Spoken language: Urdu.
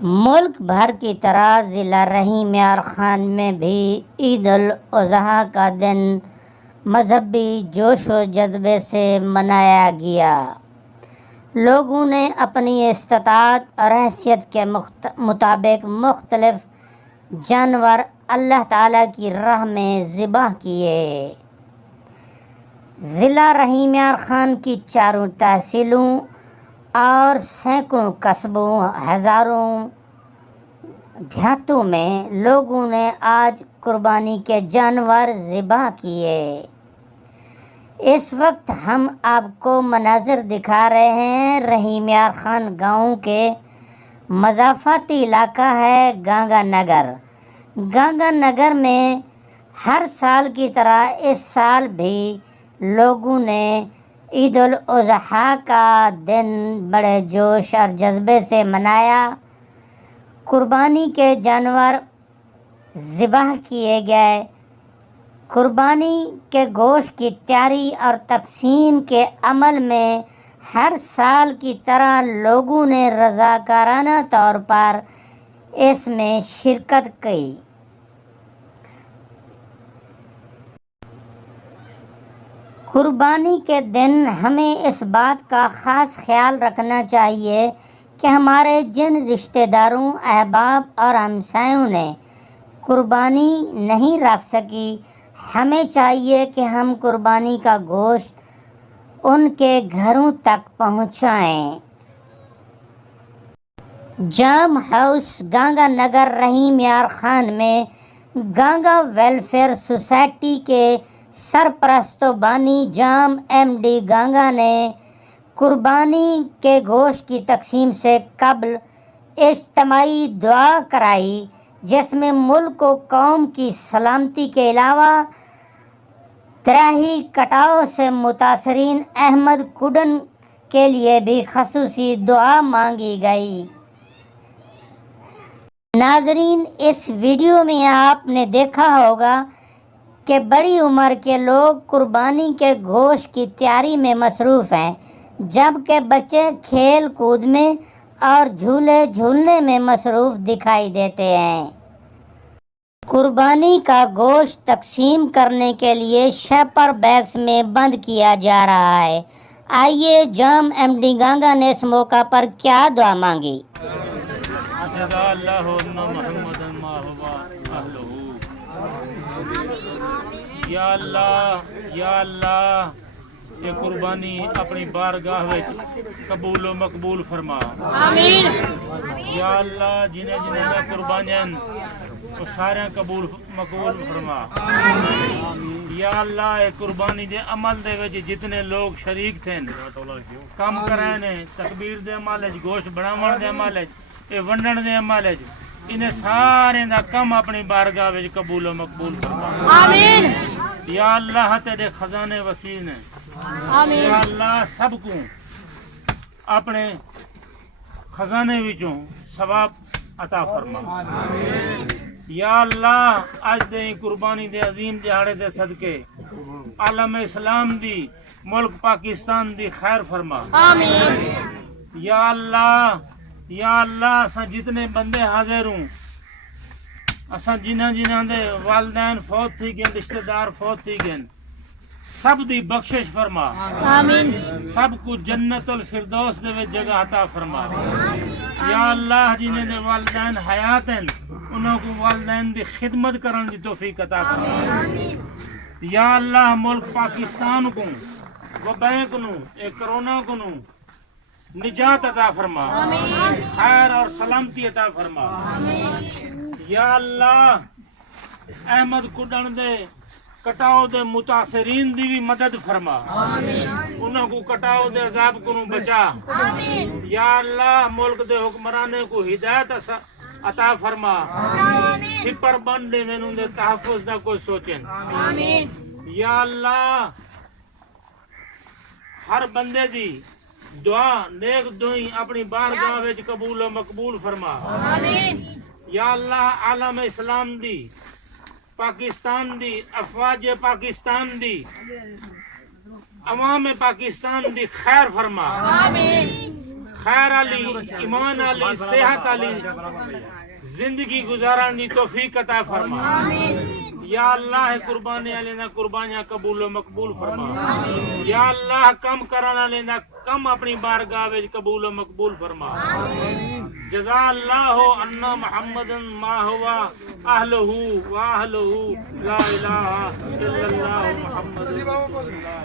ملک بھر کی طرح ضلع رحیم یار خان میں بھی عید الاضحیٰ کا دن مذہبی جوش و جذبے سے منایا گیا۔ لوگوں نے اپنی استطاعت اور حیثیت کے مطابق مختلف جانور اللہ تعالیٰ کی راہ میں ذبح کیے۔ ضلع رحیم یار خان کی چاروں تحصیلوں اور سینکڑوں قصبوں، ہزاروں دیہاتوں میں لوگوں نے آج قربانی کے جانور ذبح کیے۔ اس وقت ہم آپ کو مناظر دکھا رہے ہیں۔ رحیم یار خان گاؤں کے مضافاتی علاقہ ہے گنگا نگر۔ گنگا نگر میں ہر سال کی طرح اس سال بھی لوگوں نے عید الاضحیٰ کا دن بڑے جوش اور جذبے سے منایا۔ قربانی کے جانور ذبح کیے گئے۔ قربانی کے گوشت کی تیاری اور تقسیم کے عمل میں ہر سال کی طرح لوگوں نے رضاکارانہ طور پر اس میں شرکت کی۔ قربانی کے دن ہمیں اس بات کا خاص خیال رکھنا چاہیے کہ ہمارے جن رشتہ داروں، احباب اور ہمسایوں نے قربانی نہیں رکھ سکی، ہمیں چاہیے کہ ہم قربانی کا گوشت ان کے گھروں تک پہنچائیں۔ جام ہاؤس گنگا نگر رحیم یار خان میں گنگا ویلفیئر سوسائٹی کے سرپرست و بانی جام ایم ڈی گنگا نے قربانی کے گوشت کی تقسیم سے قبل اجتماعی دعا کرائی، جس میں ملک و قوم کی سلامتی کے علاوہ طرحی کٹاؤ سے متاثرین احمد کوڈن کے لیے بھی خصوصی دعا مانگی گئی۔ ناظرین، اس ویڈیو میں آپ نے دیکھا ہوگا کہ بڑی عمر کے لوگ قربانی کے گوشت کی تیاری میں مصروف ہیں، جبکہ بچے کھیل کود میں اور جھولے جھولنے میں مصروف دکھائی دیتے ہیں۔ قربانی کا گوشت تقسیم کرنے کے لیے شیپر بیگز میں بند کیا جا رہا ہے۔ آئیے جام ایم ڈی گنگا نے اس موقع پر کیا دعا مانگی۔ یا اللہ یہ قربانی اپنی بارگاہ وچ قبول و مقبول فرما۔ آمین۔ یا اللہ جنہیں جنہیں میں قربانیاں وہ سارے قبول مقبول فرما۔ یا اللہ اے قربانی دے عمل دے وچ جتنے لوگ شریک تھے، کام کرائے نے، تکبیر دے عمل وچ، گوشت بناون دے عمل وچ، اے ونڈن دے عمل وچ، انہیں سارے دا کم اپنی بارگاہ وچ قبول و مقبول فرما۔ آمین۔ یا اللہ تیرے خزانے وسیع نے۔ آمین۔ یا اللہ سب کو اپنے خزانے وچوں ثواب عطا فرما۔ یا اللہ اج دے قربانی دے عظیم دہاڑے دے صدقے عالم اسلام دی، ملک پاکستان دی خیر فرما۔ آمین۔ یا اللہ اساں جتنے بندے حاضر ہوں، اساں جنہاں دے والدین فوت تھی گئے، رشتہ دار فوت تھی گئے، سب دی بخشش فرما۔ آمین۔ سب کو جنت الفردوس دے وچ جگہ عطا فرما۔ یا اللہ جنہاں دے والدین حیات ہیں، انہاں کو والدین دی خدمت کرن دی توفیق عطا فرما۔ یا اللہ ملک پاکستان کو وبائے کو کرونا کو نجات عطا فرما، خیر اور سلامتی عطا فرما۔ یا اللہ احمد کوڈن دے کٹاؤ دے متاثرین دی بھی مدد فرما، انہوں کو کٹاؤ دے عذاب کو بچا۔ یا اللہ ملک دے حکمرانے کو ہدایت عطا فرما، سپر بند دے مینوں دے تحفظ دا کوئی سوچیں۔ یا اللہ ہر بندے دی دعا نیک دعائیں اپنی بارگاہ وچ قبول و مقبول فرما۔ یا اللہ عالم اسلام دی، پاکستان دی، افواج پاکستان دی، عوام پاکستان دی خیر فرما، خیر علی ایمان علی صحت علی زندگی گزارنے کی توفیق عطا فرما یا اللہ قربانی علینا قربانیاں قبول و مقبول فرما یا اللہ کم کرنا لینا کم اپنی بارگاہ وچ قبول و مقبول فرما جزا اللہ ان محمد ما ہوا اہلہ واہلہ لا الہ الا اللہ محمد